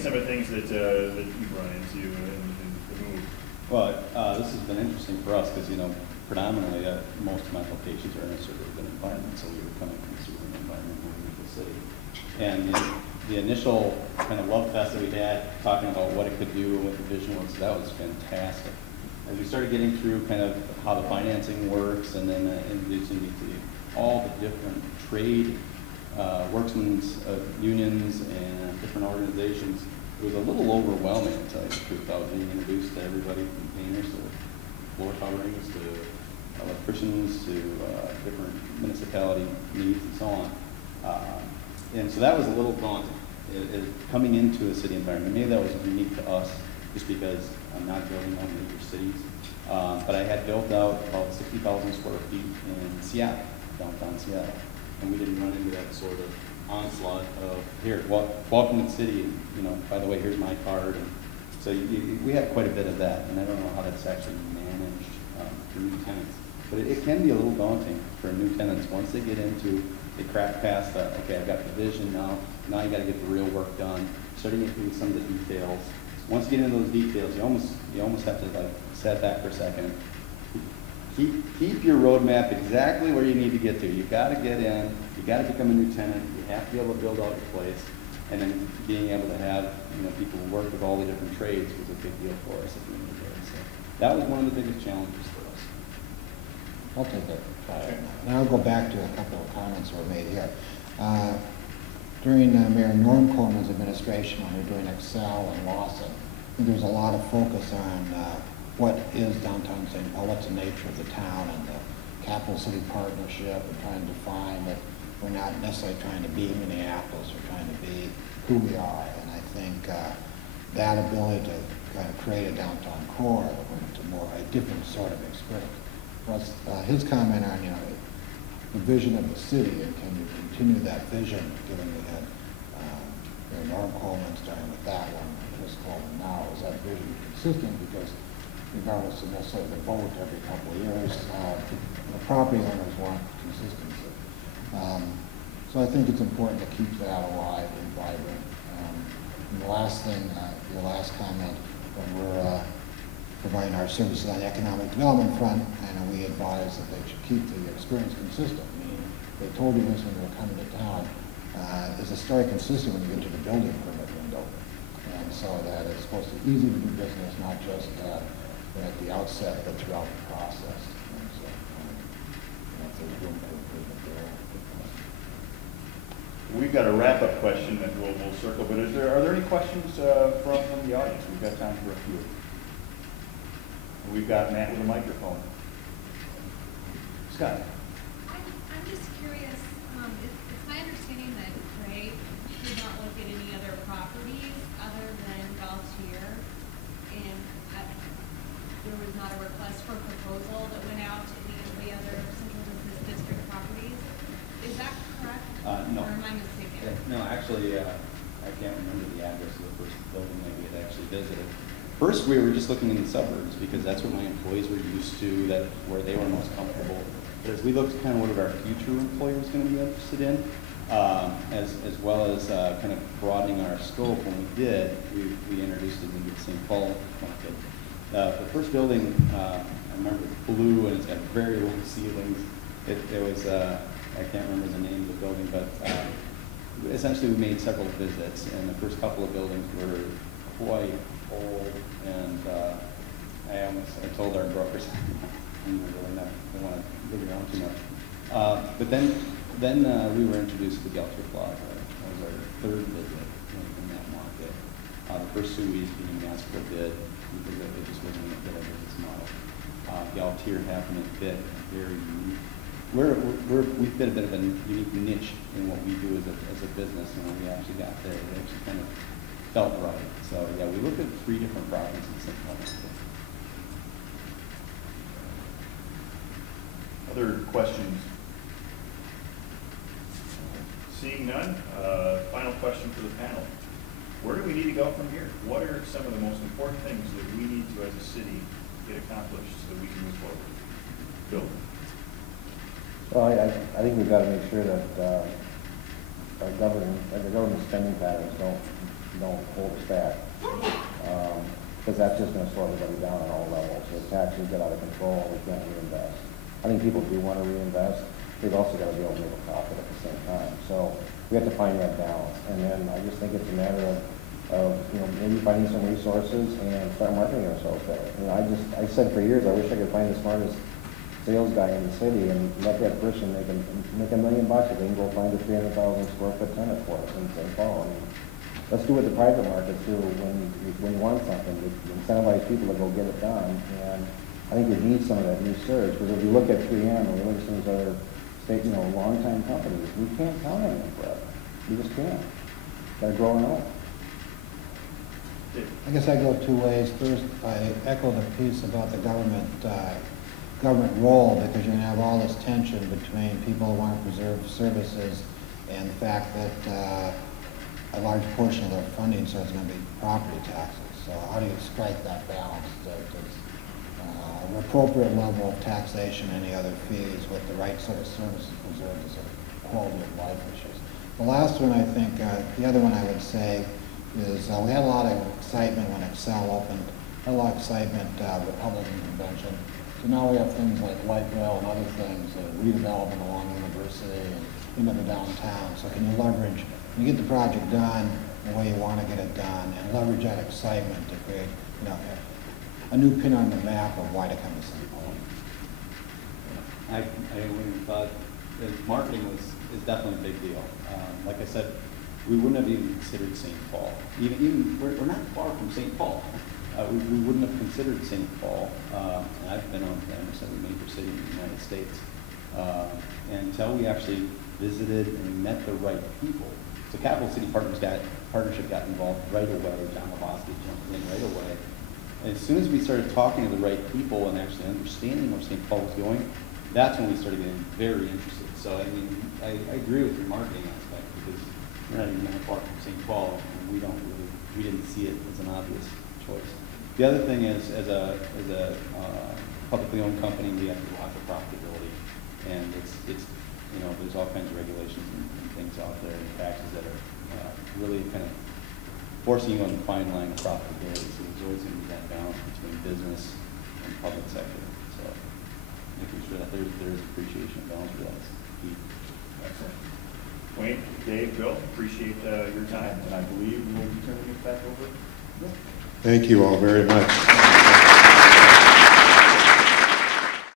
some of the things that you've run into in the move? Well, this has been interesting for us because, you know, predominantly most of my locations are in a suburban environment, so we were coming from a suburban environment moving into the city. And the initial kind of love fest that we had, talking about what it could do and what the vision was, that was fantastic. As we started getting through kind of how the financing works and then introducing all the different trade worksmen's unions and different organizations, it was a little overwhelming, to tell you the truth. I was being introduced to everybody from painters to floor coverings to electricians to different municipality needs and so on. And so that was a little daunting. Coming into a city environment, maybe that was unique to us just because I'm not building on major cities. But I had built out about 60,000 square feet in Seattle, downtown Seattle. And we didn't run into that sort of onslaught of, here, welcome to the city, and, you know, by the way, here's my card. And so we have quite a bit of that, and I don't know how that's actually managed for new tenants. But it can be a little daunting for new tenants once they get into, they crack past that, okay, I've got the vision now you got to get the real work done, starting to get through some of the details. Once you get into those details, you almost have to like step back for a second. Keep your roadmap exactly where you need to get to. You've got to get in, you've got to become a new tenant, you have to be able to build out your place, and then being able to have people who work with all the different trades was a big deal for us at the end of the day. So that was one of the biggest challenges for us. I'll take that try it. Now I'll go back to a couple of comments that were made here. During Mayor Norm Coleman's administration, when we were doing Excel and Lawson, there was a lot of focus on what is downtown St. Paul, what's the nature of the town, and the capital city partnership, and trying to define that we're not necessarily trying to be Minneapolis, we're trying to be who we are. And I think that ability to kind of create a downtown core that went into a different sort of experience was his comment on, the vision of the city, and can you continue that vision, given we had Norm Coleman starting with that one, and Chris Coleman now. Is that vision consistent? Because regardless of necessarily the vote every couple of years, the property owners want consistency. So I think it's important to keep that alive and vibrant. And the last thing, your last comment, when we're providing our services on the economic development front, and we advise that they should keep the experience consistent. Meaning, they told you this when they were coming to town. Is the story consistent when you get to the building permit window? And so that it's supposed to be easy to do business, not just at the outset, but throughout the process. And so, if there's room for improvement there. We've got a wrap-up question that we'll circle, but are there any questions from the audience? We've got time for a few. We've got Matt with a microphone. Scott. I'm just curious, it's my understanding that Cray did not look at any other properties other than Galtier, and there was not a request for proposal that went out to any of the other Central Business District properties. Is that correct? No. Or am I mistaken? No, actually, I can't remember the address of the first building that we had actually visited. First, we were just looking in the suburbs because that's what my employees were used to, where they were most comfortable. But as we looked at kind of what our future employer was going to be interested in, as well as kind of broadening our scope, when we did, we introduced it into the St. Paul market. The first building, I remember it's blue and it's got very low ceilings. It was, I can't remember the name of the building, but essentially we made several visits, and the first couple of buildings were quite old, and I told our brokers, I really don't want to dig around too much. But then we were introduced to Galtier Plaza. That was our third visit in that market. The first 2 weeks being asked for a bid because it just wasn't a fit of business model. Galtier happened to fit very unique. We fit a bit of a unique niche in what we do as a business, and when we actually got there, it actually kind of felt right. So yeah, we looked at 3 different properties in St. Paul. Other questions? Seeing none, final question for the panel. Where do we need to go from here? What are some of the most important things that we need to, as a city, get accomplished so that we can move forward? Bill? Well, I think we've got to make sure that our government spending patterns don't don't hold us back. Because that's just gonna slow everybody down on all levels. The taxes get out of control, we can't reinvest. I think people do wanna reinvest, they've also gotta be able to make a profit at the same time. So we have to find that balance. And then I just think it's a matter of maybe finding some resources and start marketing ourselves better. I said for years, I wish I could find the smartest sales guy in the city and let that person make $1 million if they can go find a 300,000 square foot tenant for us in St. Paul. Let's do what the private markets do when you want something. We incentivize people to go get it done. And I think we need some of that new surge, because if you look at 3M or we look at some of these other state, long-time companies, we can't count on them forever. We just can't. They're growing up. I guess I go two ways. First, I echo the piece about the government role, because you're going to have all this tension between people who want to preserve services and the fact that a large portion of their funding source is going to be property taxes. So how do you strike that balance to an appropriate level of taxation, any other fees, with the right sort of services preserved as a quality of life issues? The last one, I think, the other one I would say is we had a lot of excitement when Excel opened, a lot of excitement Republican convention. So now we have things like light rail and other things, redevelopment along University and into the downtown. So can you leverage, when you get the project done the way you want to get it done, and leverage that excitement to create, a new pin on the map of why to come to St. Paul? I wouldn't have thought marketing is definitely a big deal. Like I said, we wouldn't have even considered St. Paul. Even we're not far from St. Paul. We wouldn't have considered St. Paul. And I've been on almost every major city in the United States. Until we actually visited and met the right people. So Capital City Partnership got involved right away. John jumped in right away. And as soon as we started talking to the right people and actually understanding where St. Paul was going, that's when we started getting very interested. So I agree with your marketing aspect, because we're not even that far from St. Paul, and we didn't see it as an obvious choice. The other thing is, as a publicly owned company, we have to watch our profitability, and it's there's all kinds of regulations and things out there and taxes that are really kind of forcing you on the fine line of profitability. So there's always going to be that balance between business and public sector. So making sure that there's appreciation and balance for that is key. Excellent. Wayne, Dave, Bill, appreciate your time, and I believe we'll be turning it back over. Thank you all very much.